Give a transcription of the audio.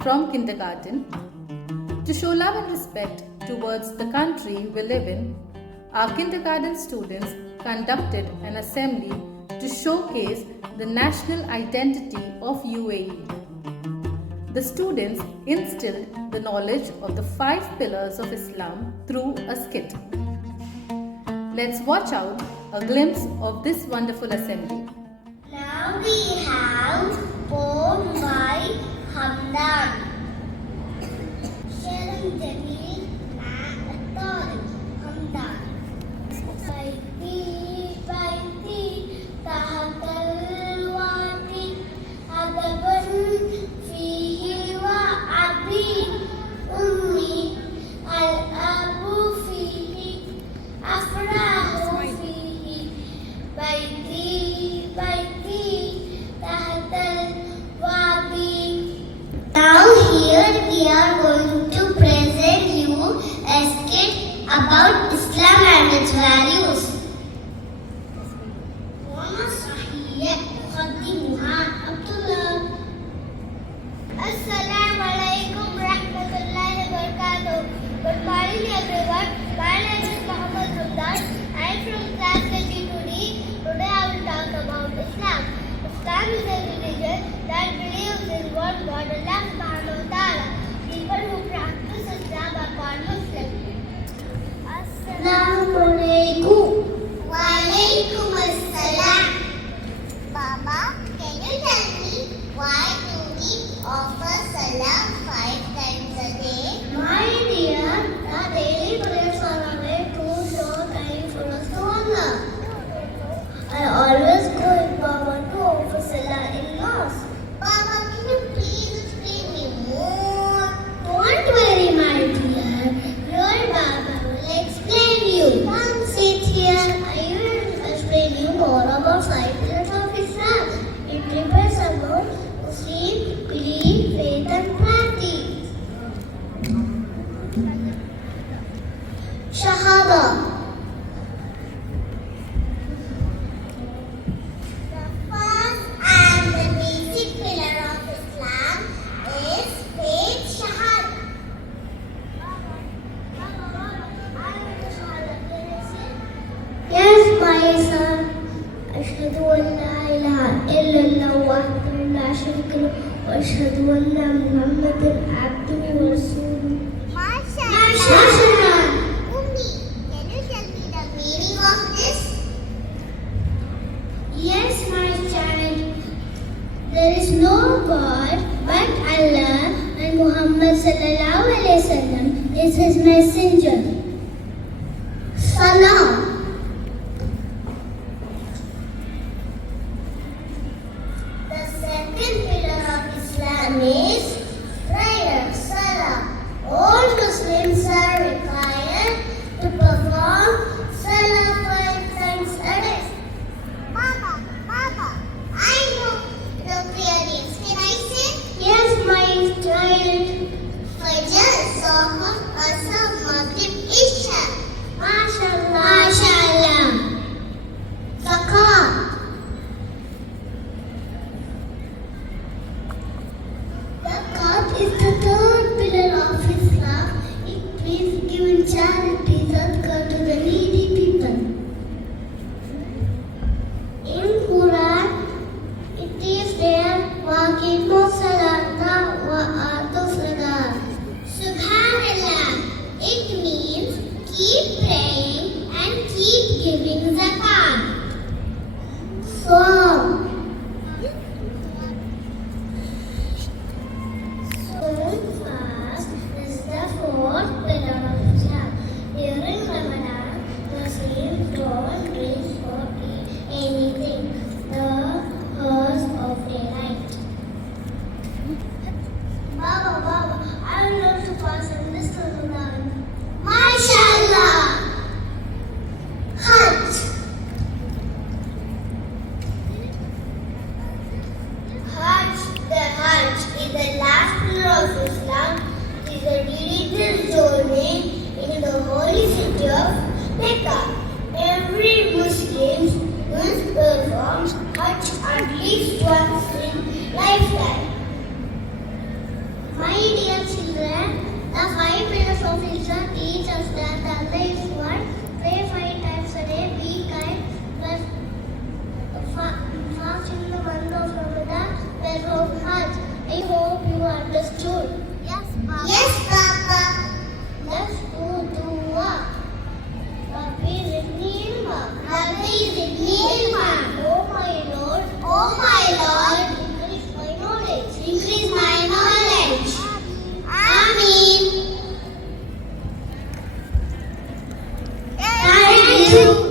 from kindergarten. To show love and respect towards the country we live in, our kindergarten students conducted an assembly to showcase the national identity of UAE. The students instilled the knowledge of the 5 pillars of Islam through a skit. Let's watch out a glimpse of this wonderful assembly. Now we have poem by Hamdan. Sharon Jamil and Tariq Hamdan. بيتي تحت الوادي أدبا فيه وأبي أمي الأب فيه أفرح فيه بيتي تحت الوادي. Now here we are going to present you a skit about Islam and its values. Assalamu alaikum rahmatullahi wa barakatuh. Good morning everyone. My name is Muhammad Rumdan. I am from class KG2D. Today I will talk about Islam. Islam is a religion that believes in one God, Allah subhanahu wa ta'ala. People who practice Islam are called Muslims. Assalamu alaikum. Wa alaikum assalam. Baba, can you tell me why do we offer salam 5 times a day? My dear, the daily prayers are a way to show time for us to honor. I always go with Baba to offer salam in mosque. Baba, can you please explain me more? Don't worry, my dear. Your Baba will explain you. Come sit here. I will explain you more about 5 pillars of Islam. It depends about Muslim belief, faith and practice. Shahada. The first and the basic pillar of Islam is faith, Shahada. Yes, my son. أشهد أن لا إله إلا الله وحده لا شريك له وأشهد أن محمدا عبده ورسوله. MashaAllah. Ummi, can you tell me the meaning of this? Yes, my child. There is no God but Allah, and Muhammad sallallahu alaihi wasallam is his messenger. Salam. The second pillar of Islam is prayer, salah. All Muslims are required to perform salah 5 times a day. Baba, I know the prayer names. Can I say? Yes, my child. Fajr, Zuhr, Asr, Maghrib, Isha. MashaAllah. Zakat. Zakat is the third pillar of Islam. It means giving charity, sadaqah to the needy people. In Quran, it is there, وَأَقِيمُوا الصَّلَاةَ وَآتُوا الزَّكَاةَ. Subhanallah. It means keep praying and keep giving zakat. Sawm. Fast is the fourth pillar of Islam. During Ramadan, Muslims don't drink or eat anything the hours of daylight. Baba, I would love to pass on this Ramadan. MashaAllah. Hajj. The Hajj is the last pillar of Islam. It is a religious journey in the holy city of Mecca. Every Muslim must perform Hajj at least once in lifetime. My children. The 5 pillars of Islam teach us that Allah is one. Pray 5 times a day. Be kind. Fast in the month of Ramadan. Perform Hajj. I hope you understood. Yes, Papa. Yes, Papa. Let's do dua. Rabbi zidni ilma. Rabbi zidni ilma. Oh my Lord. Oh my Lord. Increase my knowledge. Increase my knowledge. Ameen. Thank you.